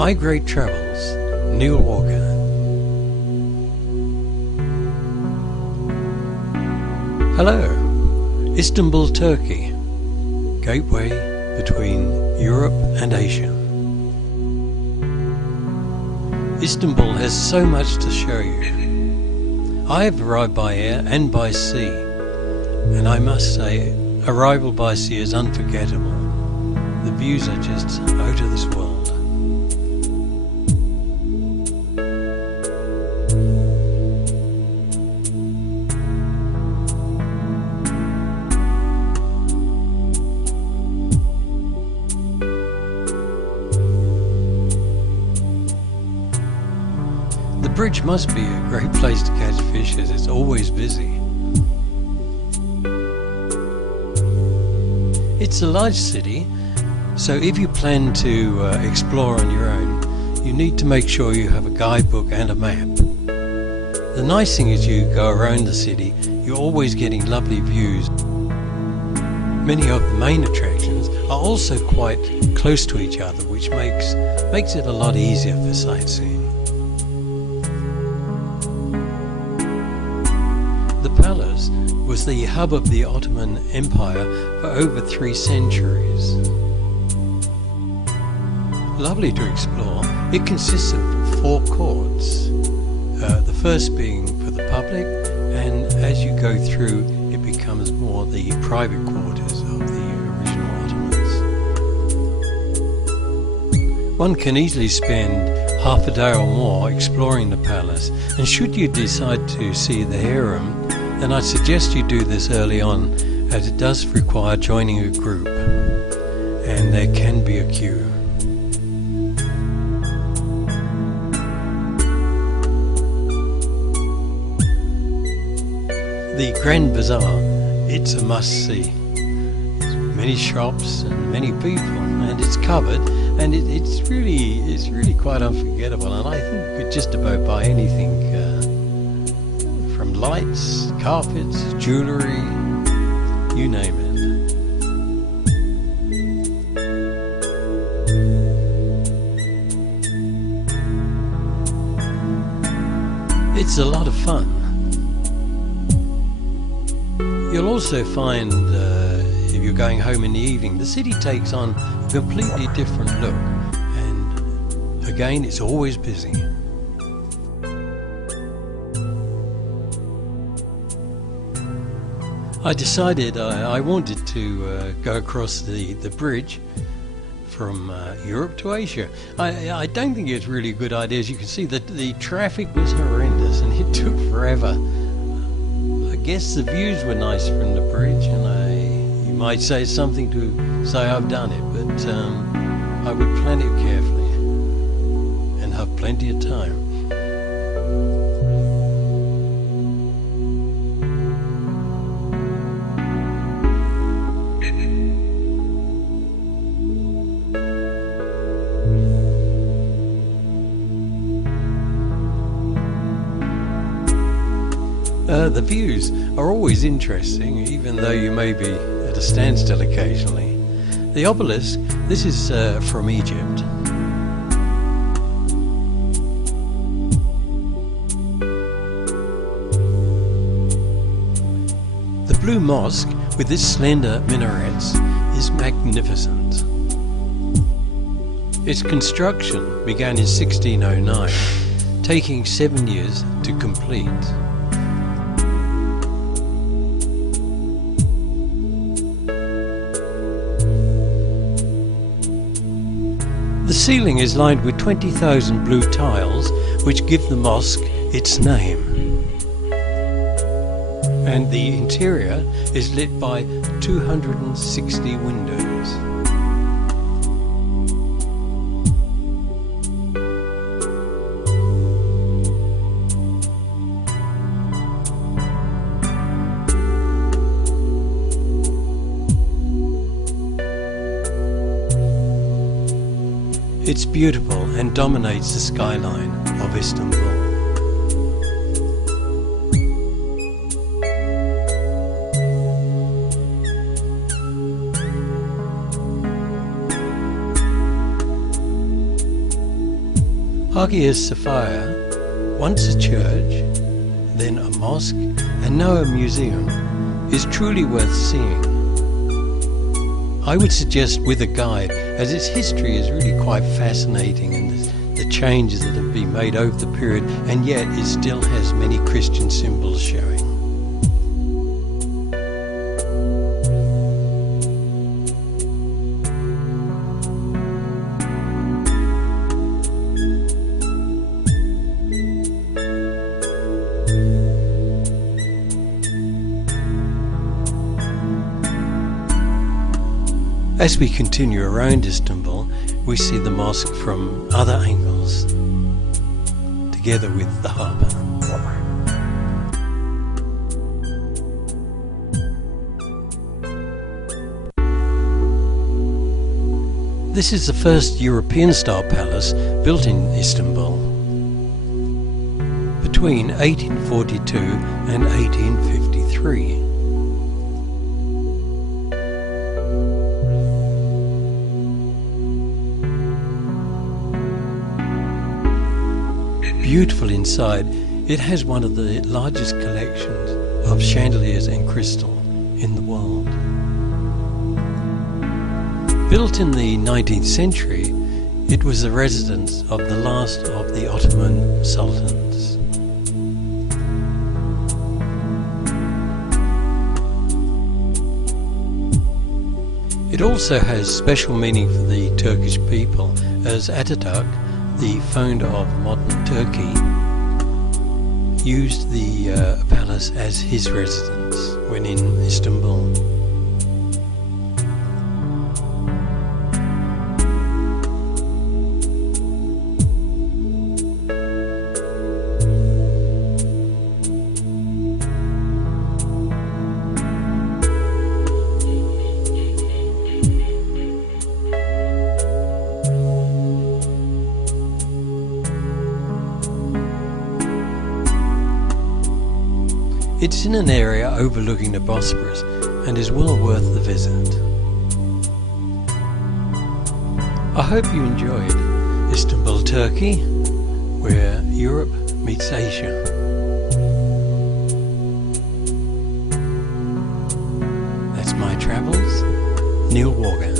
My Great Travels, Neil Walker. Hello, Istanbul, Turkey, gateway between Europe and Asia. Istanbul has so much to show you. I have arrived by air and by sea, and I must say, arrival by sea is unforgettable. The views are just out of this world. The bridge must be a great place to catch fish as it's always busy. It's a large city, so if you plan to explore on your own, you need to make sure you have a guidebook and a map. The nice thing is you go around the city, you're always getting lovely views. Many of the main attractions are also quite close to each other, which makes it a lot easier for sightseeing. The palace was the hub of the Ottoman Empire for over 3 centuries. Lovely to explore. It consists of 4 courts, the first being for the public, and as you go through it becomes more the private quarters of the original Ottomans. One can easily spend half a day or more exploring the palace, and should you decide to see the harem, then I suggest you do this early on, as it does require joining a group, and there can be a queue. The Grand Bazaar, it's a must-see. Many shops and many people, and it's covered, and it's really quite unforgettable, and I think you could just about buy anything, from lights, carpets, jewellery, you name it. It's a lot of fun. You'll also find, if you're going home in the evening, the city takes on a completely different look, and again, it's always busy. I decided I wanted to go across the bridge from Europe to Asia. I don't think it's really a good idea. As you can see, the traffic was horrendous and it took forever. I guess the views were nice from the bridge, and you might say it's something to say I've done it, but I would plan it carefully and have plenty of time. The views are always interesting, even though you may be at a standstill occasionally. The obelisk, this is from Egypt. The Blue Mosque, with its slender minarets, is magnificent. Its construction began in 1609, taking 7 years to complete. The ceiling is lined with 20,000 blue tiles, which give the mosque its name. And the interior is lit by 260 windows. It's beautiful and dominates the skyline of Istanbul. Hagia Sophia, once a church, then a mosque, and now a museum, is truly worth seeing. I would suggest with a guide, as its history is really quite fascinating, and the changes that have been made over the period, and yet it still has many Christian symbols showing. As we continue around Istanbul, we see the mosque from other angles, together with the harbour. This is the first European-style palace built in Istanbul between 1842 and 1853. Beautiful inside, it has one of the largest collections of chandeliers and crystal in the world. Built in the 19th century, it was the residence of the last of the Ottoman sultans. It also has special meaning for the Turkish people, as Ataturk, the founder of modern Turkey, used the palace as his residence when in Istanbul. It's in an area overlooking the Bosphorus and is well worth the visit. I hope you enjoyed Istanbul, Turkey, where Europe meets Asia. That's my travels, Neil Walker.